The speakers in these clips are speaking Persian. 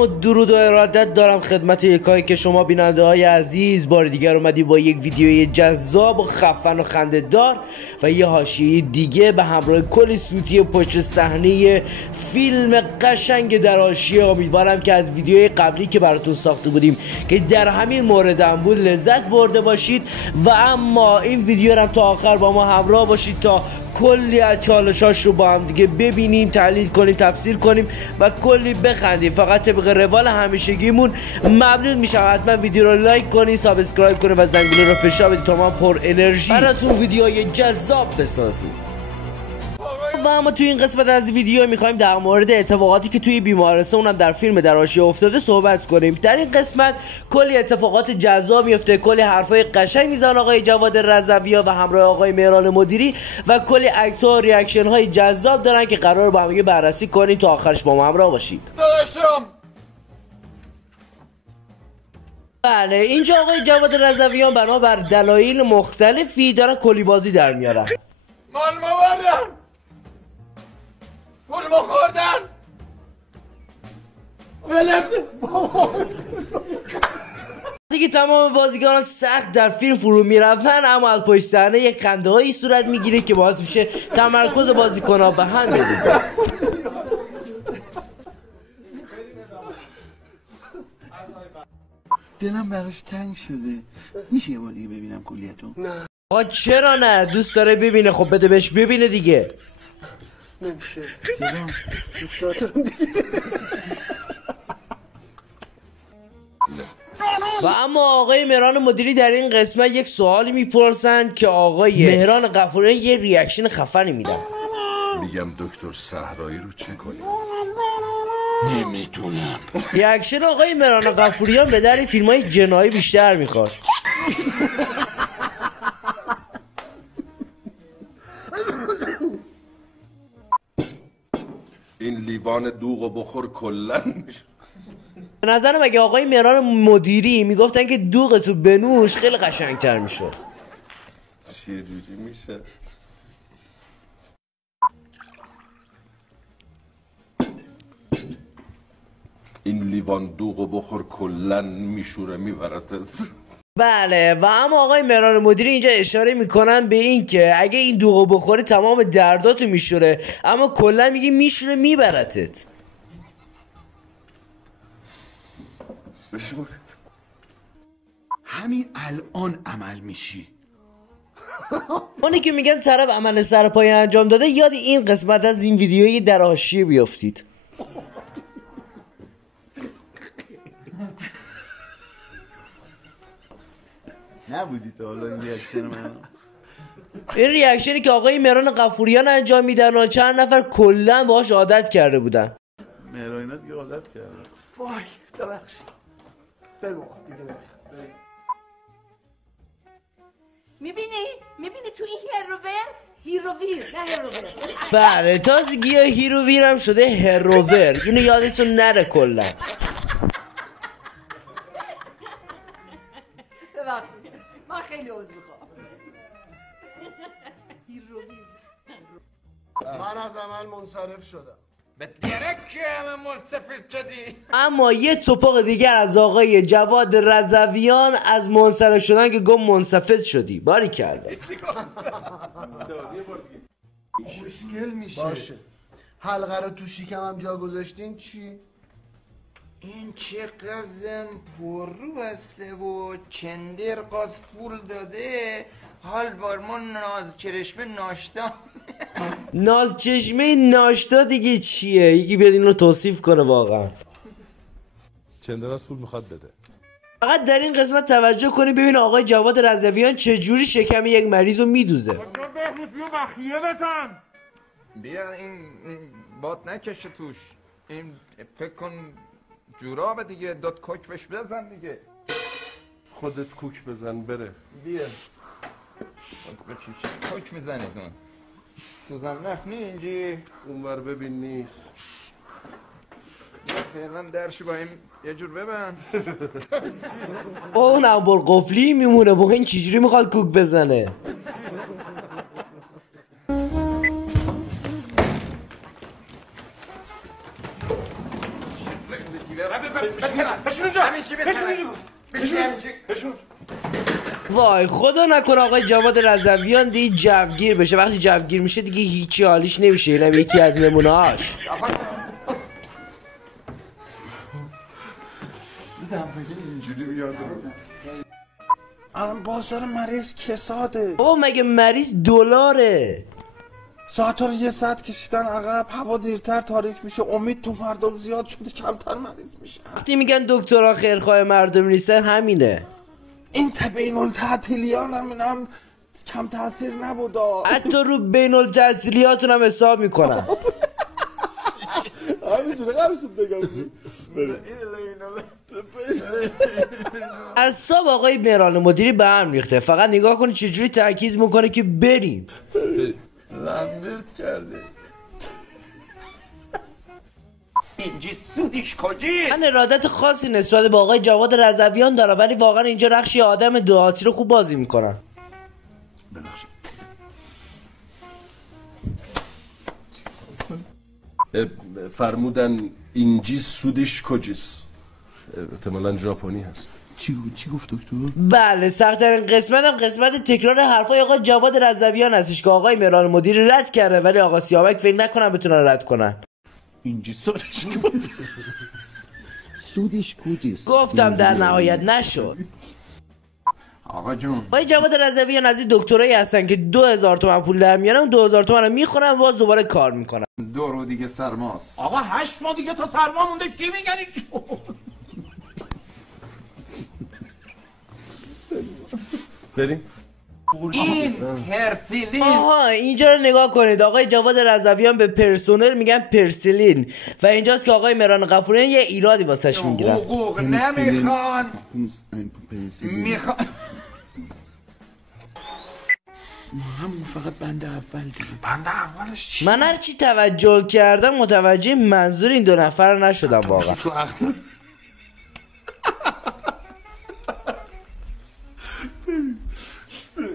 سلام و درود و ارادت دارم خدمت یکایی که شما بیننده های عزیز. بار دیگر اومدیم با یک ویدیوی جذاب و خفن و خنده دار و یه حاشیه دیگه به همراه کلی سوتی پشت صحنه فیلم قشنگ در حاشیه. امیدوارم که از ویدیوی قبلی که براتون ساخته بودیم که در همین مورد هم بود لذت برده باشید و اما این ویدیو رو تا آخر با ما همراه باشید تا کلی از چالشاش رو با هم دیگه ببینیم، تحلیل کنیم، تفسیر کنیم و کلی بخندیم. فقط طبق روال همیشگیمون ممنون میشم حتما ویدیو رو لایک کنید، سابسکرایب کنید و زنگوله رو فشار بدید تا من پر انرژی براتون ویدیوهای جذاب بسازیم. و اما توی این قسمت از ویدیو میخوایم در مورد اتفاقاتی که توی بیمارستان اونم در فیلم در حاشیه افتاده صحبت کنیم. در این قسمت کلی اتفاقات جذاب میفته، کلی حرفای قشنگ میزنن آقای جواد رضویان و همراه آقای مهران مدیری و کلی عکس ها و ریاکشن های جذاب دارن که قرار با هم بررسی کنیم. تا آخرش با ما همراه باشید. بله، اینجا آقای جواد رضویان بنابر دلایل مختلفی دارن کلی بازی در میارن. مال موردن، پول مخوردن، دیگه تمام بازیگران سخت در فیلم فرو میرفتن، اما از پشت صحنه یک خنده هایی صورت میگیره که باعث میشه تمرکز بازیکن‌ها به هم بریزه. دلم براش تنگ شده. میشه یه بار دیگه ببینم کلیتو؟ نه. آقا چرا نه؟ دوست داره ببینه، خب بده بهش ببینه دیگه. نمیشه. چرا؟ دوست دارم دیگه. و اما آقای مهران مدیری در این قسمت یک سوالی میپرسن که آقای مهران غفوریان یه ریاکشن خفنی میدن. میگم دکتر صحرایی رو چه کنیم؟ نمیتونم. ریاکشن آقای مهران غفوریان به در فیلم‌های جنایی بیشتر میخواد. این لیوان دوغو بخور کلن. به نظرم اگه آقای مهران مدیری میگفتن که دوغ تو بنوش خیلی قشنگتر میشد. چه جوری میشه؟ این لیوان دوغو بخور کلن میشوره میبرتت. بله، و اما آقای مهران مدیری اینجا اشاره میکنن به این که اگه این دوغو بخوری تمام درداتو میشوره، اما کلا میگه میشوره میبرتت. همین الان عمل میشی. اونی که میگن طرف عمل سرپای انجام داده، یاد این قسمت از این ویدیوی در حاشیه بیافتید. نبودی تا حالا این ریاکشن من؟ این ریاکشنی که آقای مهران غفوریان انجام میدن و چند نفر کلا باهاش عادت کرده بودن. مهران دیگه عادت کرده. وای ببخشید. بگو دیگه ببخشید. میبینی تو این هیروویر نه هیروویر. بله، تازگی هیروویر هم شده هروور. اینو یادتون نره کلا. ببخشید من خیلی عذر میخوام. من از عمل منصرف شدم. به درک همه منصرف شدی. اما یه توپق دیگر از آقای جواد رضویان از منصرف شدن که گم منصفت شدی. باری کرده. مشکل میشه. باشه. حلقه رو تو شکمم جا گذاشتین چی؟ این چه قزم پررو بسته و چندر قاز پول داده، حال بار ما ناز چرشمه ناشتا. ناز چشمه ناشتا دیگه چیه؟ یکی بیاد این رو توصیف کنه واقعا. چندر از پول میخواد بده. فقط در این قسمت توجه کنی ببین آقای جواد رضویان چجوری شکم یک مریض رو میدوزه. بیا این باد نکشه توش. این فکر کن جورابه دیگه، داد کوک بهش بزن دیگه. خودت کوک بزن بره. بیا کوک میزنه دون سوزن نخنی اینجی اونور ببین نیست. فعلا درشو با این یه جور ببن. اونم بر قفلی میمونه. با این چجوری میخواد کوک بزنه؟ رب همین چی بشور. وای خدا نکنه آقای جواد رضویان دیگه جوگیر بشه. وقتی جوگیر میشه دیگه هیچی حالیش نمیشه. اینم یکی از نمونه‌هاش. الان بازار مریض کساده. بابا مگه مریض دلاره؟ ساعت رو 1 ساعت کشیدن عقب، هوا دیرتر تاریک میشه، امید تو مردم زیاد شده، کمتر مریض میشه. وقتی میگن دکترها خیرخواه مردم نیستن همینه. این بین التعطیلیان هم کم تاثیر نبودا. حتی رو بین التعطیلیاتون هم حساب میکنن. همینجوری قرار شد بگم. اعصاب آقای مهران مدیری به هم ریخته. فقط نگاه کنید چجوری تاکید میکنه که بریم. لمبرت کرده. اینجی سودیش کجیست؟ من ارادت خاصی نسبت به آقای جواد رضویان دارم، ولی واقعا اینجا رخشی آدم دهاتی رو خوب بازی میکنن. فرمودن اینجی سودش کجیست؟ احتمالاً ژاپنی هست. چی گفت دکتر؟ بله سخت‌ترین قسمت هم قسمت تکرار حرفای آقای جواد رضویان هستش که آقای مهران مدیری رد کرده، ولی آقا سیامک فکر نکنم بتونن رد کنن. اینجی سودش کجیست؟ سودش کجیست؟ گفتم در نهایت نشد. آقا جون آقای جواد رضویان از این دکترایی هستن که 2000 تومان پول در میارن، 2000 تومان رو میخونن و باز دوباره کار میکنن. 2 رو دیگه سرماست. آقا 8 ماه دیگه تا سرما مونده، چی میگن بریم. این پرسیلین. آها اینجا رو نگاه کنید. آقای جواد رضویان به پرسونل میگن پرسیلین و اینجاست که آقای مهران غفوریان یه ایرادی واسش میگیرن. حقوق نمیخوان. میخوان همون فقط بند اول دیگه. بند اولش چی؟ من هرچی توجه کردم متوجه منظور این 2 نفر نشدم واقعا.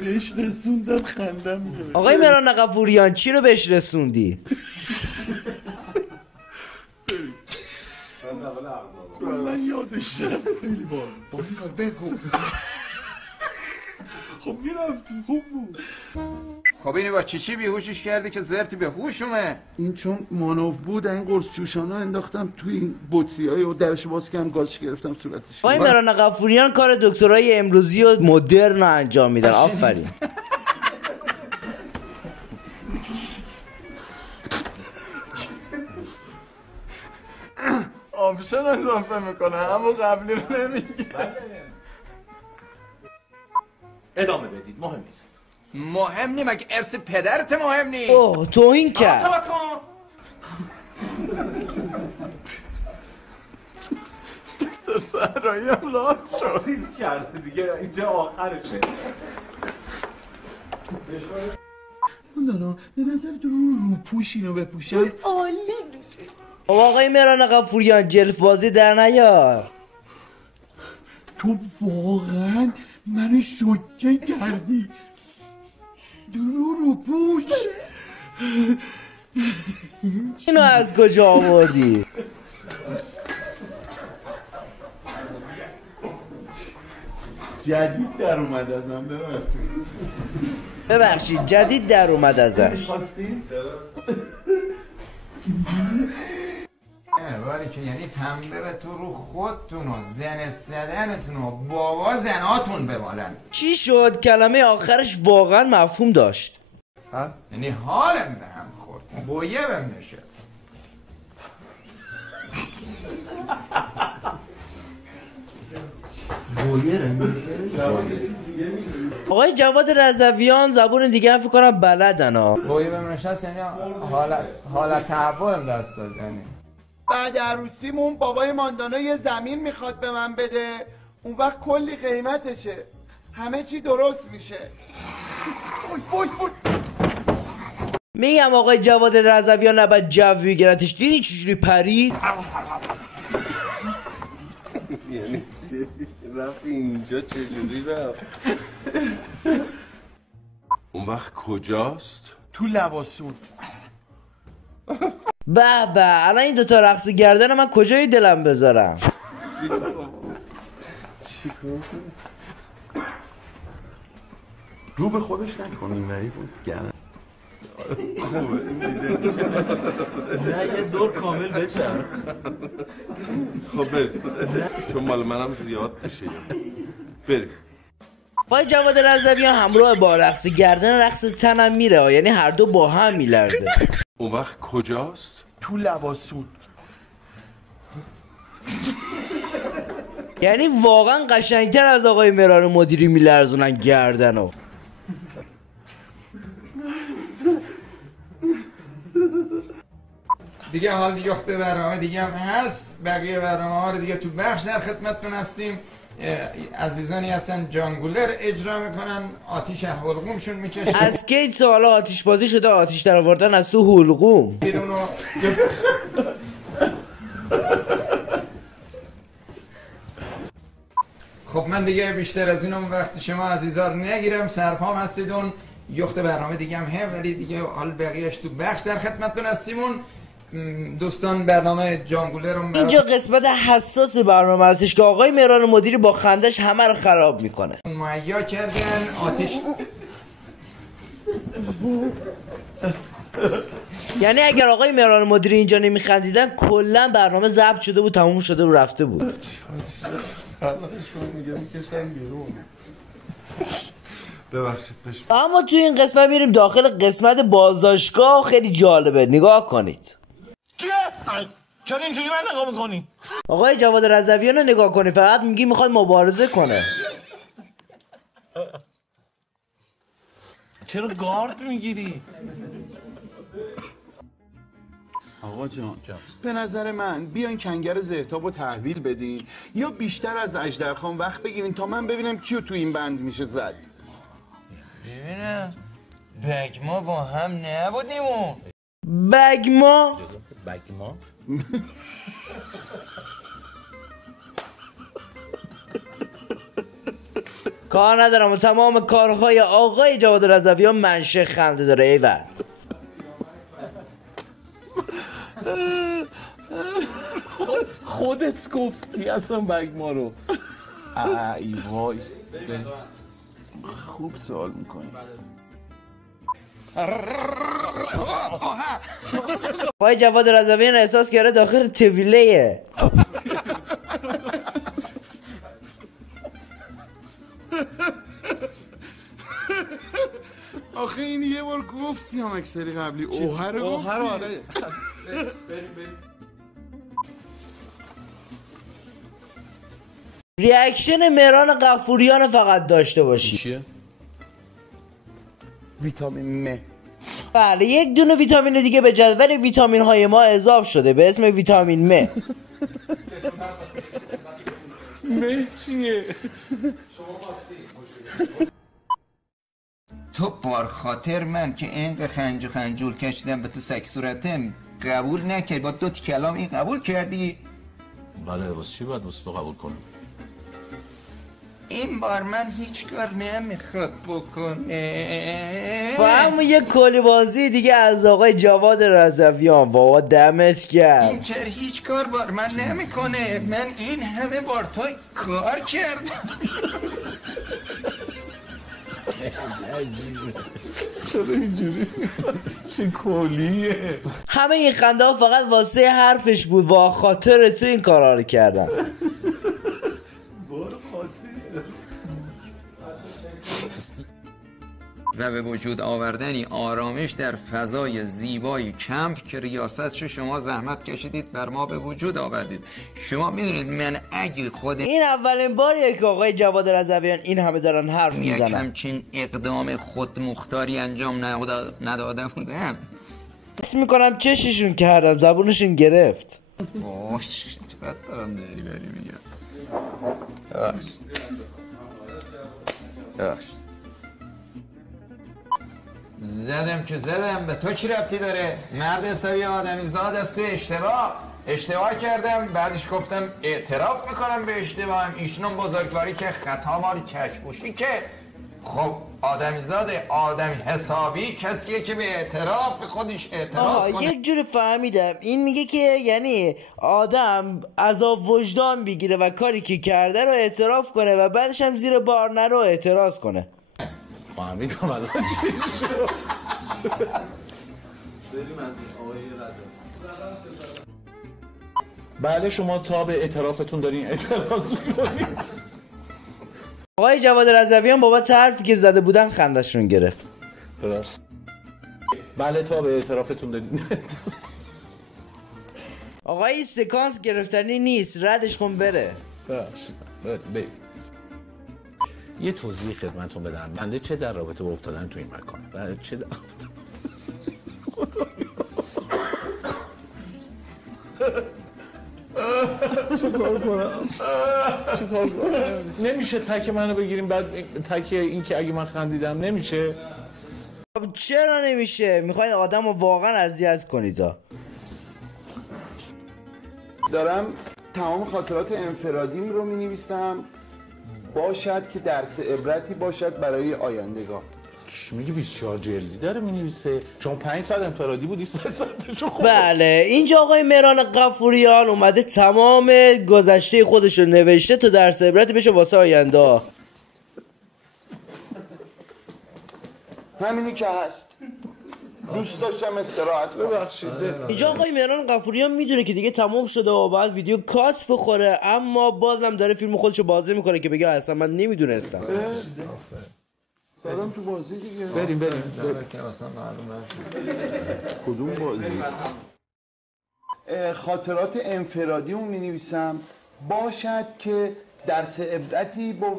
بهش رسوندم خندم میگه. آقای مهران غفوریان چی رو بهش رسوندی؟ من یادش دارم خیلی بار بگو. خب میرفتیم خوب بود. خب اینو با چی بیهوشش کردی که زرتی به هوش اومد؟ این چون مانوف بود این قرص جوشانا انداختم توی این بطریای و درش باز کردم گازش گرفتم صورتش. آقای مهران غفوریان کار دکترای امروزی و مدرن رو انجام میدن. آفرین. آپشن اضافه میکنه همون قبلی رو نمیگه. ادامه بدید مهم نیست. مهم نی مگه ارث پدرت مهم نی؟ اوه توهین کرد. دکتر صحرایی هم لات شد. چیز کرده دیگه اینجا آخرشه. نه به نظر تو رو پوش اینو بپوشم عالی میشه. آقای مهران غفوریان جلف بازی در نیار. تو واقعا منو شوکه کردی. رو پوش اینو از کجا آوردی؟ جدید در اومد ازم ببخشید جدید در اومد ازش. ولی که یعنی تنبه به تو رو خودتون و زن سدنتون و بابا زناتون بمالن. چی شد؟ کلمه آخرش واقعا مفهوم داشت. یعنی حالم به هم خورد، بویه بهم نشست. آقای جواد رضویان زبون دیگه فکر کنم بلدن ها. بویه بهم نشست یعنی حالت تحولم دست داد. یعنی بعد عروسیمون بابای ماندانا یه زمین میخواد به من بده، اون وقت کلی قیمتشه، همه چی درست میشه. میگم آقای جواد رضویان نباید جو بگیرتش. دیدی چجوری پرید؟ یعنی رفت اینجا چجوری رفت؟ اون وقت کجاست؟ تو لباسون. به الان این 2 تا رقص گردن من کجای دلم بذارم؟ چی کن؟ رو به خودش نکن اینوری بود گرم خوبه نه یه دور کامل بچر. خب بریم چون مال منم زیاد میشه. بریم. آقای جواد رضویان همراه با رقص گردن رقص تنم میره، یعنی هر دو با هم میلرزه. اون وقت کجاست؟ تو لباسون. یعنی واقعا قشنگتر از آقای مهران مدیری میلرزونن گردنو. دیگه حال یخته برنامه دیگه هم هست، بقیه برنامه ها رو دیگه تو بخش در خدمتتون هستیم. عزیزانی هستن جانگولر اجرا میکنن، آتیش حلقومشون میکشن. از کی تا حالا آتیش بازی شده آتیش در آوردن از تو حلقوم؟ خب من دیگه بیشتر از اینم وقت شما عزیزا رو نگیرم، سرپام هستیدون. یخت برنامه دیگه هم هم ولی دیگه حال بقیهش تو بخش در خدمتتون هستیمون. دوستان برنامه جانگوله رو اینجا قسمت حساس برنامه هستش که آقای مهران مدیری با خندش همه رو خراب میکنه. مهیا کردن آتیش. یعنی اگر آقای مهران مدیری اینجا نمیخندیدن کلا برنامه ضبط شده بود، تموم شده بود، رفته بود. ببخشید بشم. اما توی این قسمت میریم داخل قسمت بازداشتگاه. خیلی جالبه، نگاه کنید. چرا اینجوری من نگاه میکنی؟ آقای جواد رضویان رو نگاه کنی، فقط میگی میخواد مبارزه کنه. چرا گارد میگیری؟ آقا جان به نظر من بیاین کنگر زهتاب رو تحویل بدین یا بیشتر از اژدرخان وقت بگیرین تا من ببینم کیو تو این بند میشه زد. ببینم بگما با هم نبودیم. بگما؟ بگما؟ کار ندارم و تمام کارهای آقای جواد رضویان منشه خنده داره. ایول خودت گفتی اصلا بگما رو. ای وای خوب سوال میکنی. آقای جواد رضویان احساس کرده داخل طویله. آخه این یه بار گفت سیامکسری قبلی اوهر رو گفتی. آره. ریاکشن مهران غفوریان فقط داشته باشی. چیه؟ ویتامین م. بله، یک دونه ویتامین دیگه به جدول ویتامین های ما اضاف شده به اسم ویتامین م. چیه؟ تو بار خاطر من که این خنجول کشیدم به تو سک صورتم قبول نکرد، با 2 کلام این قبول کردی؟ بله واسه چی باید واسه تو قبول کنم؟ این بار من هیچ کار نمیخواد بکنه. با هم یه کلی بازی دیگه از آقای جواد رضویان. بابا دمت کرد. این چرا هیچ کار بار من نمیکنه؟ من این همه بار تو کار کردم. چرا اینجوری چه کلیه؟ همه این خنده ها فقط واسه حرفش بود. با خاطر تو این کارا رو کردم. و به وجود آوردنی آرامش در فضای زیبای کمپ که ریاستشو شما زحمت کشیدید بر ما به وجود آوردید. شما میدونید من اگه خود این اولین باریه که آقای جواد رضویان این همه دارن حرف یک میزنن. همچین اقدام خودمختاری انجام نداده بودم. حس میکنم چششون کردم، زبونشون گرفت. باش چقدر دارم داری بری میگم. زدم که زدم، به تو چی ربطی داره؟ مرد حسابی آدمی زاد از تو اشتباه کردم، بعدش گفتم اعتراف میکنم به اشتباهم. ایشون بزرگواری که خطا ماری چشموشی که خب آدمیزاده، آدمی حسابی کسیه که به اعتراف خودش اعتراض کنه. یک جوری فهمیدم این میگه که یعنی آدم عذاب وجدان بگیره و کاری که کرده رو اعتراف کنه و بعدش هم زیر بار نره و اعتراض کنه. فهمیدم الان چی شد. بله شما تا به اعترافتون دارین اعتراض میکنید. آقای جواد رضویان بابت حرفی که زده بودن خندشون گرفت. درست. بله تا به اعترافتون دارین. آقای این سکانس گرفتنی نیست، ردش کن بره. بله. یه توضیح خدمتتون بدم. بنده چه در رابطه با افتادن تو این مکان؟ بله چه در رابطه چیکار کنم؟ نمیشه تک منو بگیریم بعد تک این که اگه من خندیدم نمیشه؟ خب چرا نمیشه؟ میخواین آدم رو واقعا اذیت کنید. دارم تمام خاطرات انفرادیم رو می نویسم، باشد که درس عبرتی باشد برای آیندگان. چی میگه 24 جلدی داره مینویسه؟ شما 5 ساعت انفرادی بودی 3 ساعتشو خود. بله اینجا آقای مهران غفوریان اومده تمام گذشته خودش رو نوشته تا درس عبرتی بشه واسه آینده. همینی که هست. دوست داشتم استراحت ببخشید. اینجا آقای مهران غفوریان میدونه که دیگه تمام شده و بعد ویدیو کات بخوره، اما بازم داره فیلم خودشو بازی میکنه که بگه اصلا من نمیدونستم. سادم تو بازی دیگه. بریم کدوم بازی؟ خاطرات انفرادیمو می نویسم، باشد که درس عبرتی بود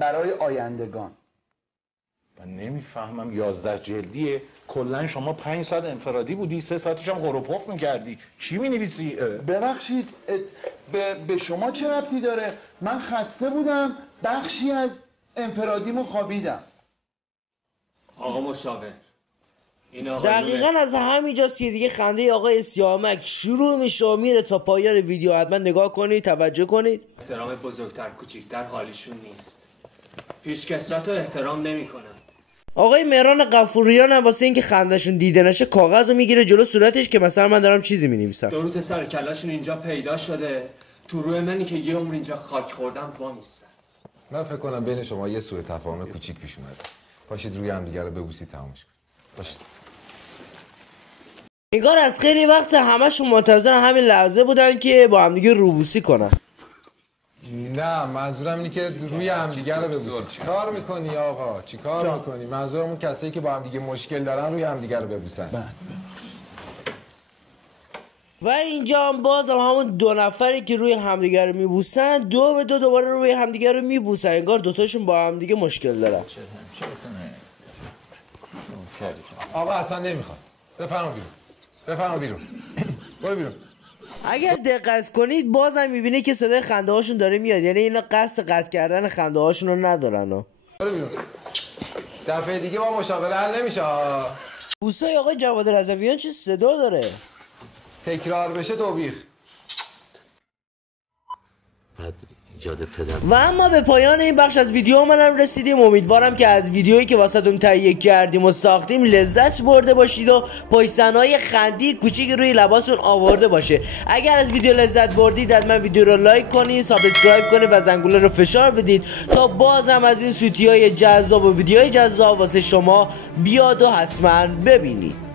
برای آیندگان. من نمیفهمم 11 جلدیه کلا شما 5 ساعت انفرادی بودی 3 ساعتش هم قروپخ میکردی چی مینویسی؟ ببخشید به شما چه ربطی داره؟ من خسته بودم بخشی از انفرادیمو خوابیدم. آقا مشاور دقیقا از همینجاست که دیگه خنده آقای سیامک شروع میشه و میره تا پایان ویدیو. حتما نگاه کنید، توجه کنید. احترام بزرگتر کوچیکتر حالیشون نیست، پیشکسوت رو احترام نمیکنن. آقای مهران غفوریان هم واسه اینکه خندشون دیده نشه کاغذ رو میگیره جلو صورتش که مثلا من دارم چیزی مینویسم. 2 روز سر کله‌شون اینجا پیدا شده، تو روی منی که یه عمر اینجا خاک خوردم وامیستن. من فکر کنم بین شما یه سوء تفاهم کوچیک پیش اومده. پاشید روی هم دیگه رو ببوسید تمامش کنید. باشید. انگار از خیلی وقت همشون منتظر همین لحظه بودن که با هم دیگه روبوسی کنن. نه منظورم اینه که روی هم دیگه رو ببوسید. چیکار میکنی آقا؟ چیکار میکنی؟ منظورم اون کسایی که با هم دیگه مشکل دارن روی هم دیگه رو ببوسن. و اینجا هم باز همون 2 نفری که روی همدیگه رو میبوسن 2 به 2 دوباره روی همدیگه رو میبوسن، انگار دوتاشون با همدیگه مشکل دارن. آقا اصلا نمیخواد. بفرما بیرون. برو بیرون. اگر دقت کنید بازم میبینه که صدای خنده هاشون داره میاد، یعنی اینا قصد قطع کردن خنده هاشون رو ندارن. برو بیرون. دفعه دیگه با مشاوره حل نمیشه. بوسای آقای جواد رضویان چه صدا داره؟ تکرار بشه توبیخ. و اما به پایان این بخش از ویدیو منم رسیدیم. امیدوارم که از ویدیویی که واسهتون تهیه کردیم و ساختیم لذت برده باشید و پایسنهای خندی کوچیک روی لباتون آورده باشه. اگر از ویدیو لذت بردید حتما ویدیو رو لایک کنید، سابسکرایب کنید و زنگوله رو فشار بدید تا بازم از این سوتی‌های جذاب و ویدیوهای جذاب واسه شما بیاد و حتما ببینید.